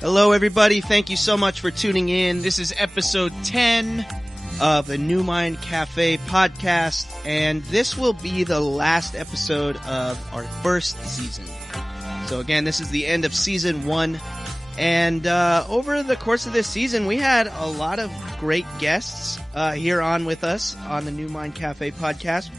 Hello, everybody. Thank you so much for tuning in. This is episode 10 of the New Mind Cafe podcast, and this will be the last episode of our first season. So again, this is the end of season 1, and over the course of this season, we had a lot of great guests here on with us on the New Mind Cafe podcast.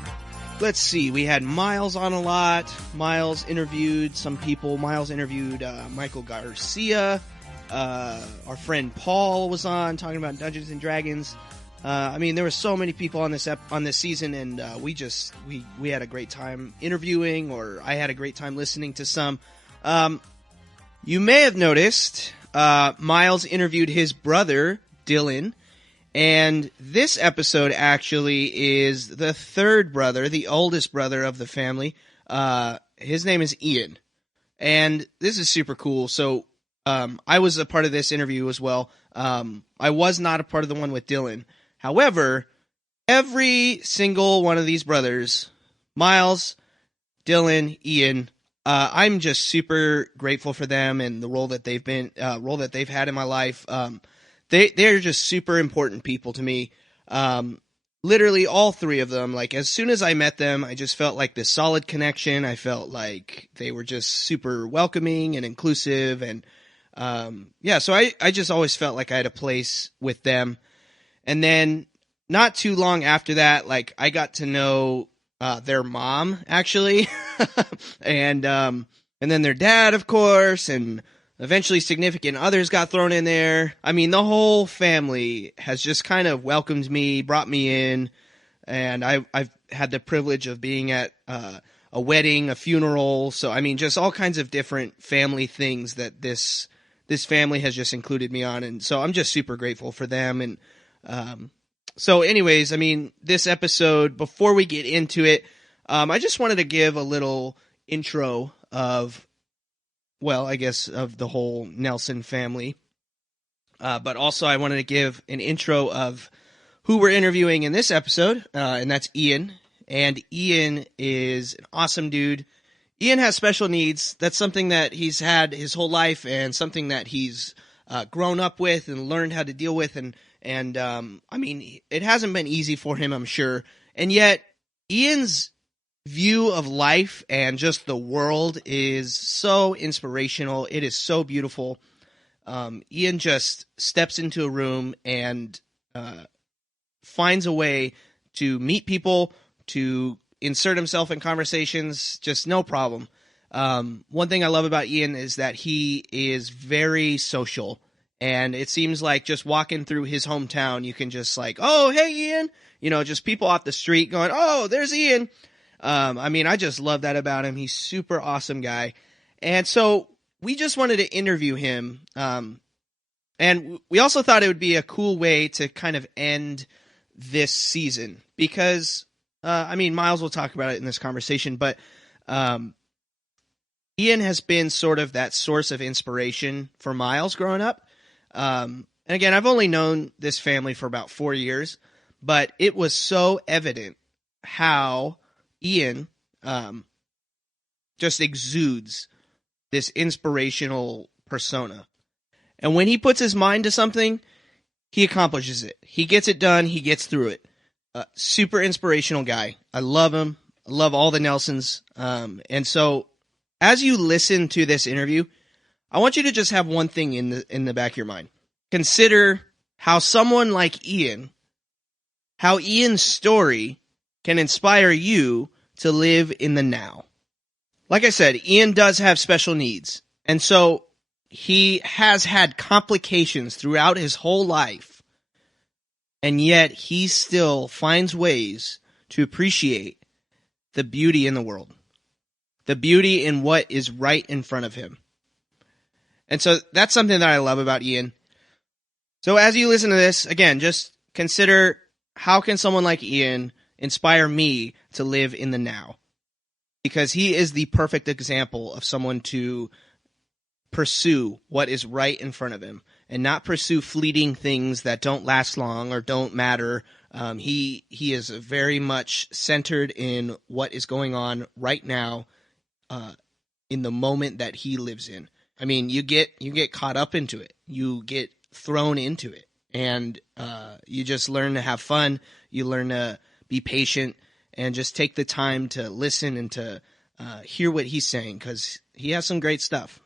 Let's see, we had Myles on a lot. Myles interviewed some people. Myles interviewed Michael Garcia. Our friend Paul was on talking about Dungeons and Dragons. There were so many people on this season, and we had a great time interviewing, or I had a great time listening to some. You may have noticed Myles interviewed his brother Dylan. And this episode actually is the third brother, the oldest brother of the family. His name is Ian. And this is super cool. So I was a part of this interview as well. I was not a part of the one with Dylan. However, every single one of these brothers, Myles, Dylan, Ian, I'm just super grateful for them and the role that they've had in my life. They're just super important people to me. Literally all three of them, like as soon as I met them, I just felt like this solid connection. I felt like they were just super welcoming and inclusive. And, so I just always felt like I had a place with them. And then not too long after that, like I got to know, their mom actually, and then their dad, of course, and eventually significant others got thrown in there. I mean, the whole family has just kind of welcomed me, brought me in, and I've had the privilege of being at a wedding, a funeral. So, I mean, just all kinds of different family things that this family has just included me on. And so I'm just super grateful for them. And so anyways, I mean, this episode, before we get into it, I just wanted to give a little intro of the whole Nelson family. But also I wanted to give an intro of who we're interviewing in this episode, and that's Ian. And Ian is an awesome dude. Ian has special needs. That's something that he's had his whole life and something that he's grown up with and learned how to deal with. And it hasn't been easy for him, I'm sure. And yet, Ian's view of life and just the world is so inspirational. It is so beautiful. Ian just steps into a room and finds a way to meet people, to insert himself in conversations, just no problem. One thing I love about Ian is that he is very social, and it seems like just walking through his hometown, you can just like, oh, hey, Ian, just people off the street going, oh, there's Ian. I just love that about him. He's super awesome guy. And so we just wanted to interview him. And we also thought it would be a cool way to kind of end this season because, Myles will talk about it in this conversation, but, Ian has been sort of that source of inspiration for Myles growing up. And again, I've only known this family for about 4 years, but it was so evident how Ian just exudes this inspirational persona. And when he puts his mind to something, he accomplishes it. He gets it done. He gets through it. Super inspirational guy. I love him. I love all the Nelsons. And so as you listen to this interview, I want you to just have one thing in the back of your mind. Consider how someone like Ian, how Ian's story can inspire you to live in the now. Like I said, Ian does have special needs, and so he has had complications throughout his whole life, and yet he still finds ways to appreciate the beauty in the world, the beauty in what is right in front of him. And so that's something that I love about Ian. So as you listen to this, again, just consider, how can someone like Ian inspire me to live in the now? Because he is the perfect example of someone to pursue what is right in front of him and not pursue fleeting things that don't last long or don't matter. He is very much centered in what is going on right now, in the moment that he lives in. I mean, you get caught up into it. You get thrown into it, and you just learn to have fun. You learn to be patient and just take the time to listen and to hear what he's saying, because he has some great stuff.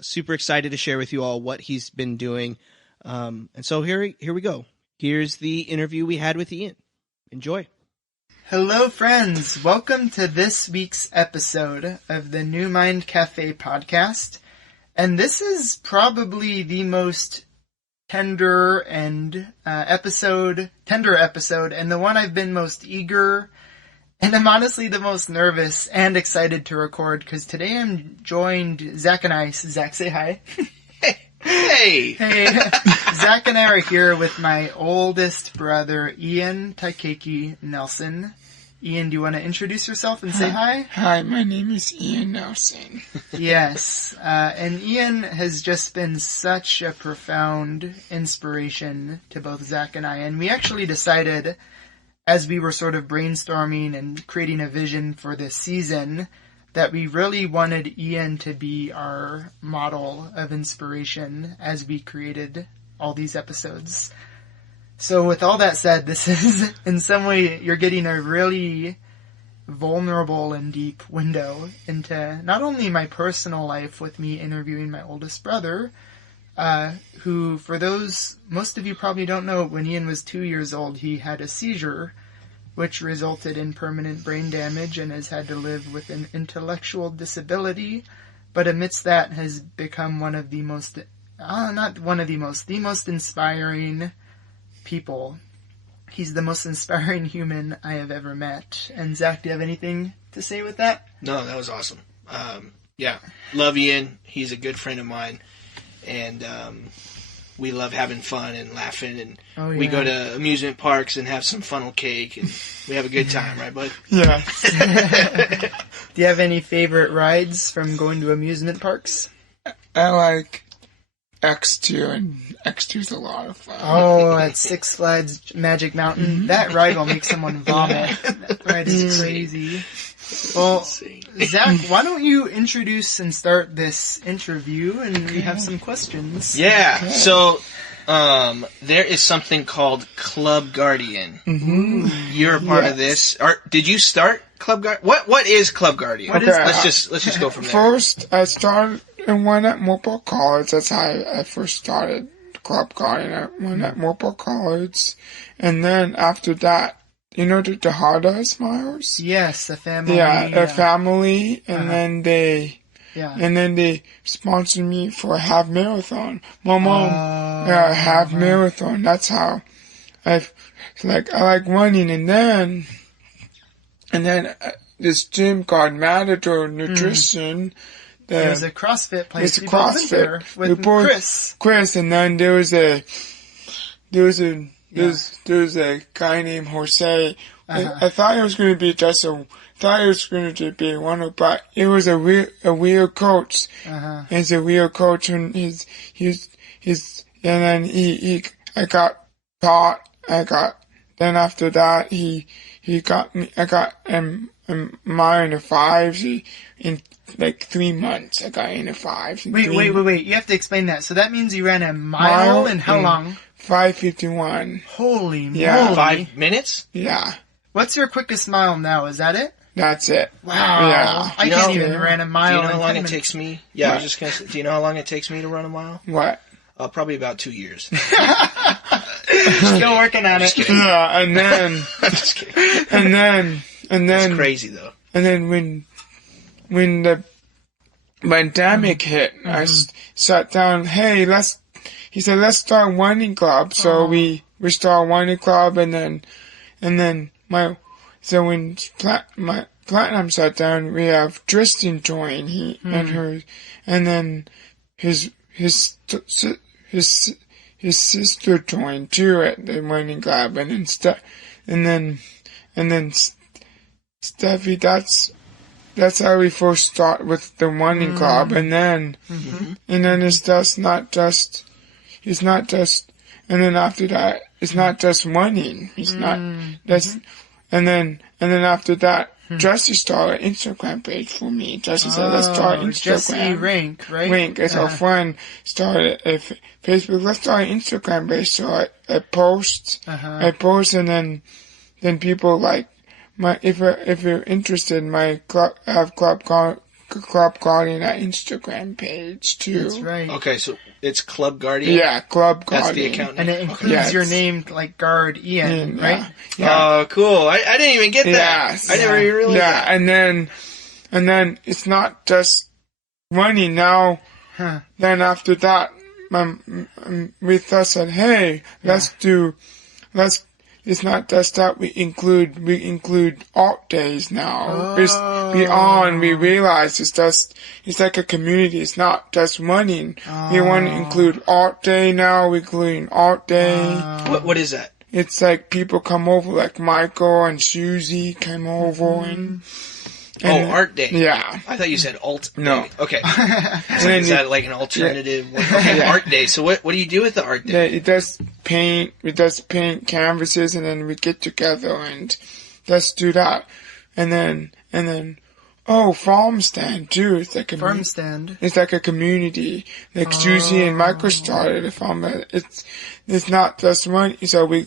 Super excited to share with you all what he's been doing. And so here we go. Here's the interview we had with Ian. Enjoy. Hello, friends. Welcome to this week's episode of the New Mind Cafe podcast. And this is probably the most tender episode, and the one I've been most eager, and I'm honestly the most nervous and excited to record, because today I'm joined, Zack and I. Zack, say hi. Hey! Hey, Zack and I are here with my oldest brother, Ian Taikeki Nelson. Ian, do you want to introduce yourself and say hi? Hi, my name is Ian Nelson. Yes, and Ian has just been such a profound inspiration to both Zack and I, and we actually decided, as we were sort of brainstorming and creating a vision for this season, that we really wanted Ian to be our model of inspiration as we created all these episodes. So with all that said, this is, in some way, you're getting a really vulnerable and deep window into not only my personal life with me interviewing my oldest brother, who, for those, most of you probably don't know, when Ian was 2 years old, he had a seizure, which resulted in permanent brain damage and has had to live with an intellectual disability, but amidst that has become one of the most, the most inspiring people. He's the most inspiring human I have ever met. And Zack, do you have anything to say with that? No, that was awesome. Yeah, love Ian. He's a good friend of mine, and we love having fun and laughing, and we go to amusement parks and have some funnel cake, and we have a good time, right, bud? Yeah. Do you have any favorite rides from going to amusement parks? I like X2, and X2's a lot of fun. Oh, at Six Flags Magic Mountain. Mm-hmm. That ride will make someone vomit. That ride is crazy. Well, Zack, why don't you introduce and start this interview, and we have some questions. Yeah, so there is something called Club Guardian. Mm-hmm. You're a part of this. Did you start Club Guardian? What is Club Guardian? Let's just go from there. First, I started in one at Morpeth College. That's how I first started Club Guardian at one at Morpeth College, and then after that, you know the Tejadas, Myles? Yes, a family. Yeah, a family, and then they sponsored me for a half marathon. My mom, half marathon. That's how I like running, and then this gym called Matador Nutrition. There's a CrossFit place. It's a CrossFit with Chris, and then there was a guy named Jose. I thought it was going to be but it was a real coach. He's a real coach, and I got taught. Then after that, he got me. I got mile in the fives in like 3 months. I got in the fives. Wait! You have to explain that. So that means you ran a mile in how long? 5:51. Holy moly! 5 minutes? Yeah. What's your quickest mile now? Is that it? That's it. Wow. Yeah. I can't even run a mile. Do you know how long it minutes. takes me? Yeah, I was just gonna say, do you know how long it takes me to run a mile? What? Probably about 2 years. Still working on it. Yeah, and then, Just kidding. and then, it's crazy though. And then when the pandemic hit, I sat down. Hey, he said, let's start running club. So we start running club, and then when my Platinum sat down, we have Tristan join. And then his sister joined too at the running club, and then Steffi. That's how we first start with the running club, and then it's not just, and then after that, it's not just running. It's not, after that, Jesse started an Instagram page for me. Jesse said, let's start Instagram. Jesse Rink, right? Rink, as our friend started a Facebook. Let's start an Instagram page. So I post, and then people like, if you're interested, I have Club Guardian at Instagram page too. That's right. Okay, so it's Club Guardian? Yeah, Club Guardian. That's the account name. And it includes your name, like Guard Ian, right? Yeah. Oh, cool. I didn't even get that. Yes. I never even realized that. And then it's not just running now. Then after that, we said, hey, it's not just that we include art days now. We realize it's like a community. It's not just running. We want to include art day now. We're including art day. What is that? It's like people come over, like Michael and Susie came over and art day. Yeah. I thought you said alt day. No. Okay. Is that like an alternative? Yeah. Okay, art day. So what do you do with the art day? Yeah, it does paint canvases, and then we get together and let's do that. And then farm stand too. It's like a farm stand. It's like a community. Like Susie and Michael started a farm. It's not just money. So we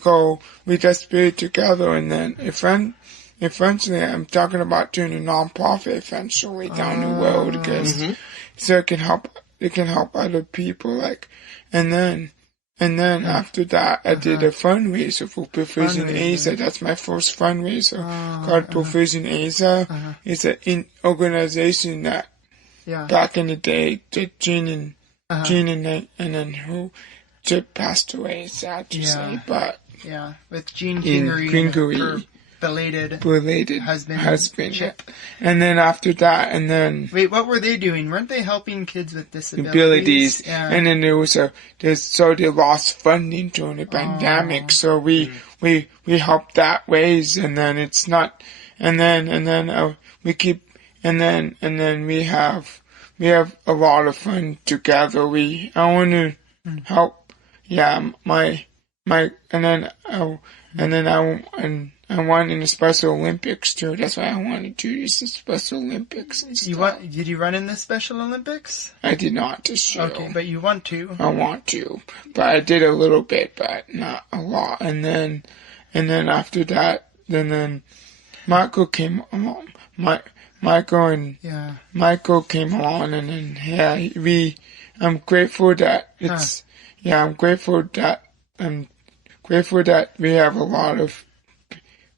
just put it together, and then eventually, I'm talking about doing a non-profit eventually down the road, because so it can help other people, like, and then after that, I did a fundraiser for Provision Asia. That's my first fundraiser called Provision Asia. It's an organization that back in the day did Gene and then who just passed away, sad to say, but with Gene Kingery. Belated husband. And then after that, and then... Wait, what were they doing? Weren't they helping kids with disabilities? Yeah. And then they lost funding during the pandemic, so we helped that ways, and then it's not... And then we have a lot of fun together. I want to help, I won in the Special Olympics too. That's why I want to do these Special Olympics and stuff. Did you run in the Special Olympics? I did not this year. Okay, but you want to. I want to, but I did a little bit, but not a lot. And then after that, then Michael came along. Michael came along, and then I'm grateful that I'm grateful that we have a lot of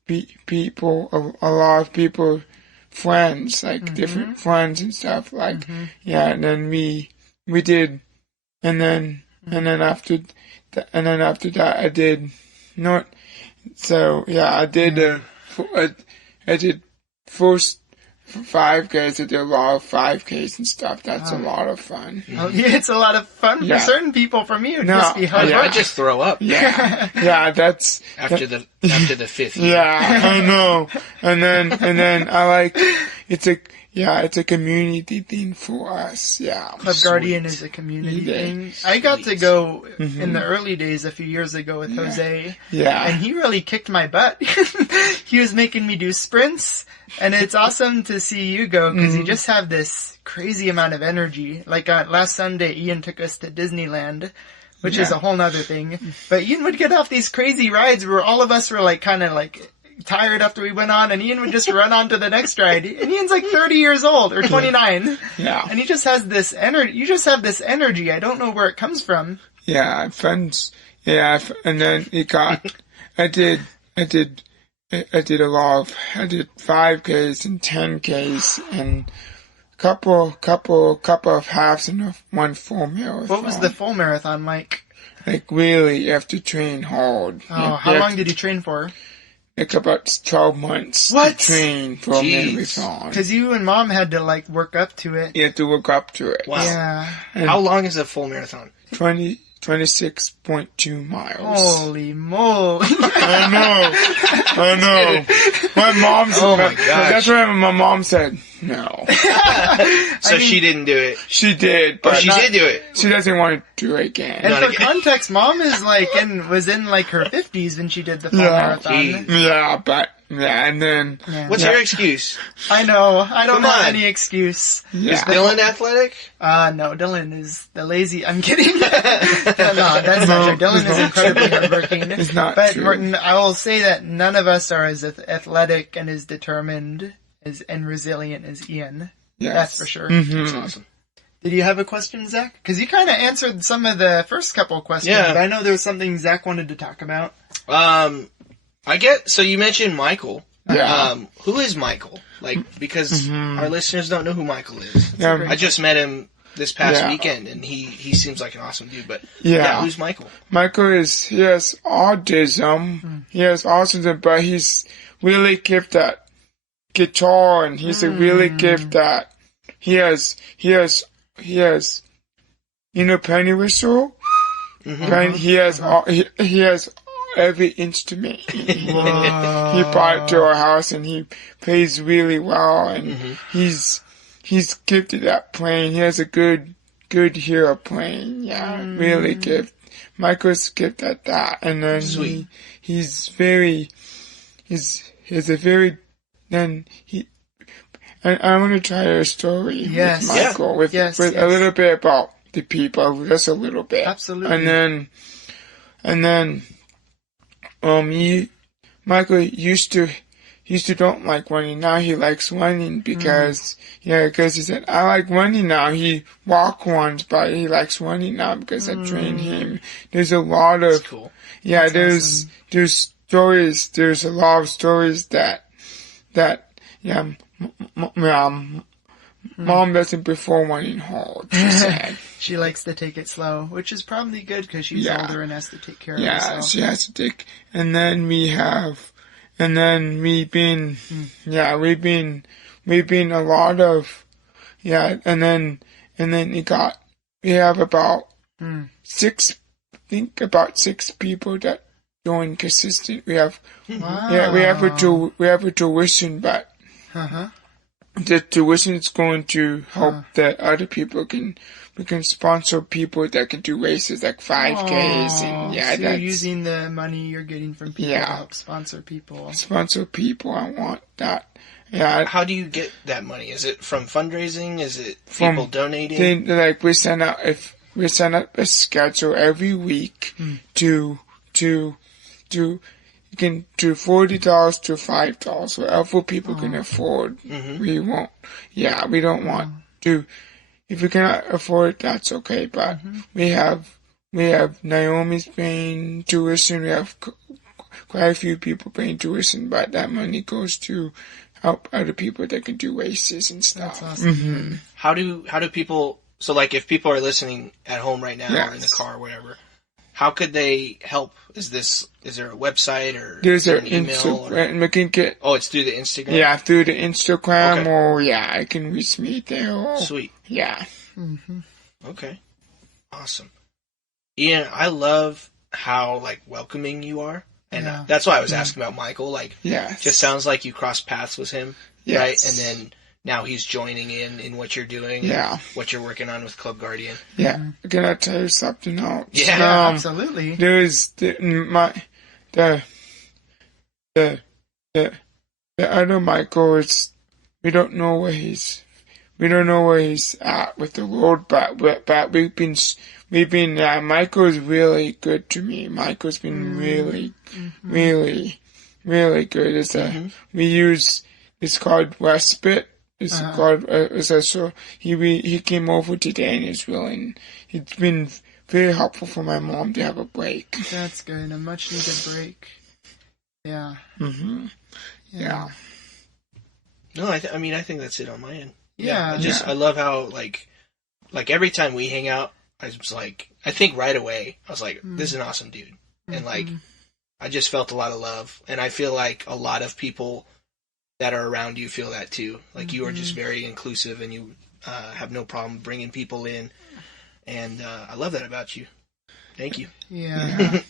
people, friends, like different friends and stuff, like, and then we did, and then after that I did not, so I did first 5Ks. I did a lot of 5Ks and stuff. That's a lot of fun. Oh, yeah, it's a lot of fun for certain people. For me, it would just be hard. I just throw up. That's after the fifth year. Yeah, I know. And then I like it's a community thing for us. Yeah, Club Guardian is a community thing. I got to go in the early days a few years ago with Jose. Yeah, and he really kicked my butt. He was making me do sprints. And it's awesome to see you go, because you just have this crazy amount of energy. Like last Sunday, Ian took us to Disneyland, which is a whole nother thing. But Ian would get off these crazy rides where all of us were like kind of like tired after we went on, and Ian would just run on to the next ride. And Ian's like 30 years old, or 29. Yeah. And he just has this energy. You just have this energy. I don't know where it comes from. Yeah, friends. Yeah, and then I did 5Ks and 10Ks and couple of halves and one full marathon. What was the full marathon like? Like really, you have to train hard. Oh, how long did you train for? Like about 12 months to train for a marathon. Because you and Mom had to like work up to it. You had to work up to it. Wow. Yeah. And how long is a full marathon? 26.2 miles. Holy moly. I know. My mom said, oh my gosh. That's what my mom said. No. So she didn't do it. She did, but she did do it. She doesn't want to do it again. And for context, Mom is was in like her 50s when she did the full marathon. Yeah, but Yeah, and then... Yeah. What's your excuse? I know. I don't Come have on. any excuse. Yeah. Is Dylan athletic? No, Dylan is the lazy... I'm kidding. No, that's not true. Dylan is incredibly hardworking. It's not but true. Martin, I will say that none of us are as athletic and as determined and resilient as Ian. Yes. That's for sure. That's awesome. Did you have a question, Zach? Because you kind of answered some of the first couple of questions, Yeah. but I know there was something Zach wanted to talk about. So you mentioned Michael. Yeah. Who is Michael? Like, because our listeners don't know who Michael is. Yeah. I just met him this past Yeah. weekend, and he seems like an awesome dude. But Yeah. who's Michael? Michael he has autism. He has autism, but he's really gifted at guitar, and he's a really gifted at, he has, penny whistle? He has every instrument. He brought it to our house, and he plays really well, and he's gifted at playing. He has a good ear playing. Yeah, really gifted. Michael's gifted at that, and then and I want to try a story with Michael, with a little bit about the people, just a little bit. Absolutely. And then, Michael used to don't like running. Now he likes running because he said, I like running now. He walked once, but he likes running now because I trained him. There's a lot of, That's cool. Yeah, That's there's stories, there's a lot of stories that Mom doesn't prefer running hard, she said. She likes to take it slow, which is probably good because she's older and has to take care of herself. Yeah, she has to take, and then we've been a lot of, we have about about 6 people that join consistent. We have we have a tuition, but the tuition is going to help that other people we can sponsor people that can do races like 5Ks and so you're using the money you're getting from people to help sponsor people. I want that. Yeah. How do you get that money? Is it from fundraising? Is it people donating? We send out a schedule every week to you can do $40 to $5, whatever people can afford. We won't. Yeah, we don't want to. If we cannot afford it, that's okay. But we have Naomi's paying tuition. We have quite a few people paying tuition, but that money goes to help other people that can do races and stuff. That's awesome. How do people? So, like, if people are listening at home right now or in the car or whatever, how could they help? Is there a website or there's an email? We can get. Oh, it's through the Instagram. Yeah, through the Instagram, Okay. or I can reach me there. Or, Sweet. Yeah. Okay. Awesome. Ian, I love how welcoming you are, and that's why I was asking about Michael. Just sounds like you crossed paths with him, right? And then now he's joining in what you're doing, what you're working on with Club Guardian. Yeah. Can I tell you something else? Yeah, absolutely. There's the other Michael. We don't know where he's at with the world, but we've been Michael's really good to me. Michael's been really good. It's called respite. It's called he came over today and he's been very helpful for my mom to have a break. That's good. A much needed break. Yeah. Yeah. No, I think that's it on my end. Yeah. I love how every time we hang out, I think right away I was like, this is an awesome dude, and I just felt a lot of love, and I feel like a lot of people that are around you feel that too. You are just very inclusive, and you have no problem bringing people in, and I love that about you. Thank you. Yeah.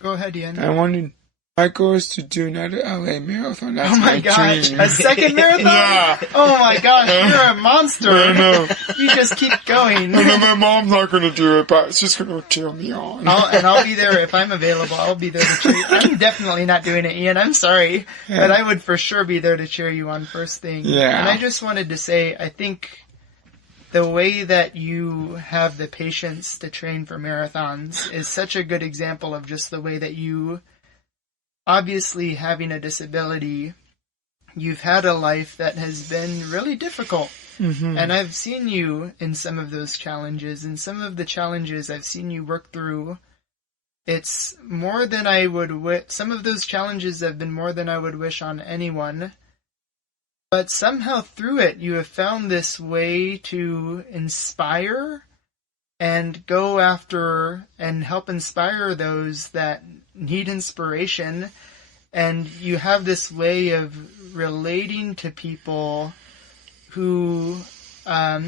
Go ahead, Ian. I wanted My goal is to do another LA marathon. That's oh my gosh, dream. a second marathon? Yeah. Oh my gosh, you're a monster. I know. You just keep going. And then my mom's not going to do it, but it's just going to cheer me on. I'll be there if I'm available. I'll be there to cheer you. I'm definitely not doing it, Ian. I'm sorry. Yeah. But I would for sure be there to cheer you on first thing. Yeah. And I just wanted to say, I think the way that you have the patience to train for marathons is such a good example of just the way that you, obviously having a disability, you've had a life that has been really difficult. Mm-hmm. And I've seen you in some of those challenges, and some of the challenges I've seen you work through. It's more than I would some of those challenges have been more than I would wish on anyone. But somehow through it, you have found this way to inspire and go after and help inspire those that need inspiration. And you have this way of relating to people who, I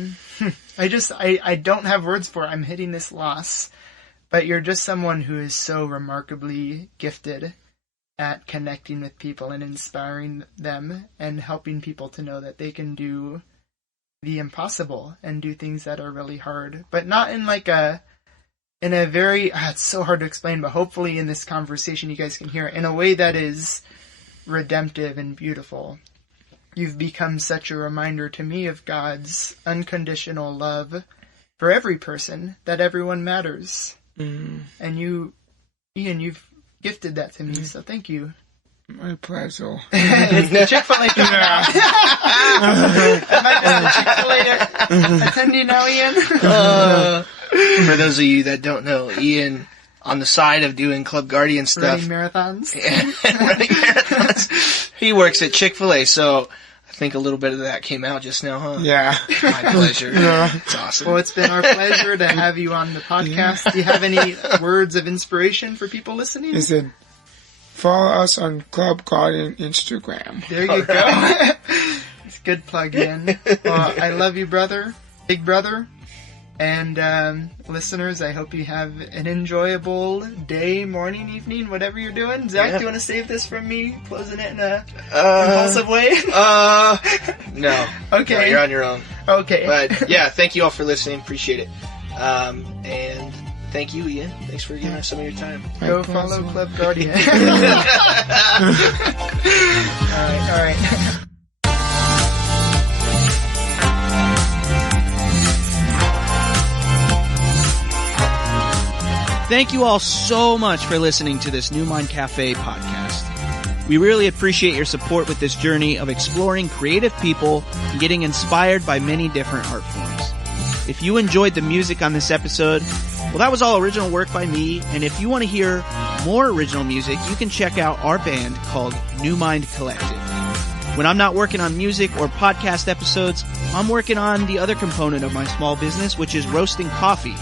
don't have words for it. I'm hitting this loss. But you're just someone who is so remarkably gifted at connecting with people and inspiring them and helping people to know that they can do the impossible and do things that are really hard, but not in in a very, it's so hard to explain, but hopefully in this conversation you guys can hear it in a way that is redemptive and beautiful. You've become such a reminder to me of God's unconditional love for every person, that everyone matters. Mm. And you, Ian, you've gifted that to me, so thank you. My pleasure. It's the Chick-fil-A coming out. Am I just the Chick-fil-A attendee now, Ian? For those of you that don't know, Ian, on the side of doing Club Guardian stuff, running marathons, he works at Chick-fil-A, so I think a little bit of that came out just now, huh? Yeah. My pleasure. Yeah. It's awesome. Well, it's been our pleasure to have you on the podcast. Do you have any words of inspiration for people listening? Is it follow us on Club Guardian Instagram? There you go. It's a good plug in. Well, I love you, brother. Big brother. And listeners, I hope you have an enjoyable day, morning, evening, whatever you're doing. Zach, do you want to save this from me closing it in a impulsive way? No. Okay. No, you're on your own. Okay. But yeah, thank you all for listening. Appreciate it. And thank you, Ian. Thanks for giving us some of your time. Go follow Club Guardian. All right. Thank you all so much for listening to this New Mind Cafe podcast. We really appreciate your support with this journey of exploring creative people and getting inspired by many different art forms. If you enjoyed the music on this episode, well, that was all original work by me, and if you want to hear more original music, you can check out our band called New Mind Collective. When I'm not working on music or podcast episodes, I'm working on the other component of my small business, which is roasting coffee.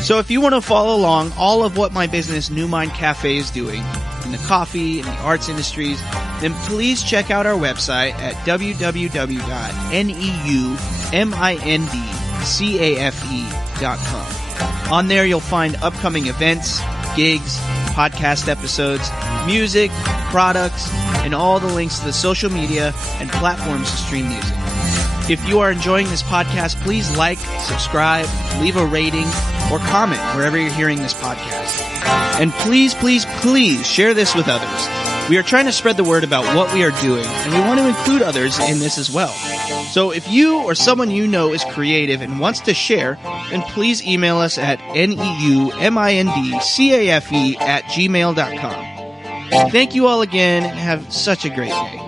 So if you want to follow along all of what my business New Mind Cafe is doing in the coffee and the arts industries, then please check out our website at www.neumindcafe.com. On there you'll find upcoming events, gigs, podcast episodes, music, products, and all the links to the social media and platforms to stream music. If you are enjoying this podcast, please like, subscribe, leave a rating, or comment wherever you're hearing this podcast. And please, please, please share this with others. We are trying to spread the word about what we are doing, and we want to include others in this as well. So if you or someone you know is creative and wants to share, then please email us at neumindcafe@gmail.com. Thank you all again, and have such a great day.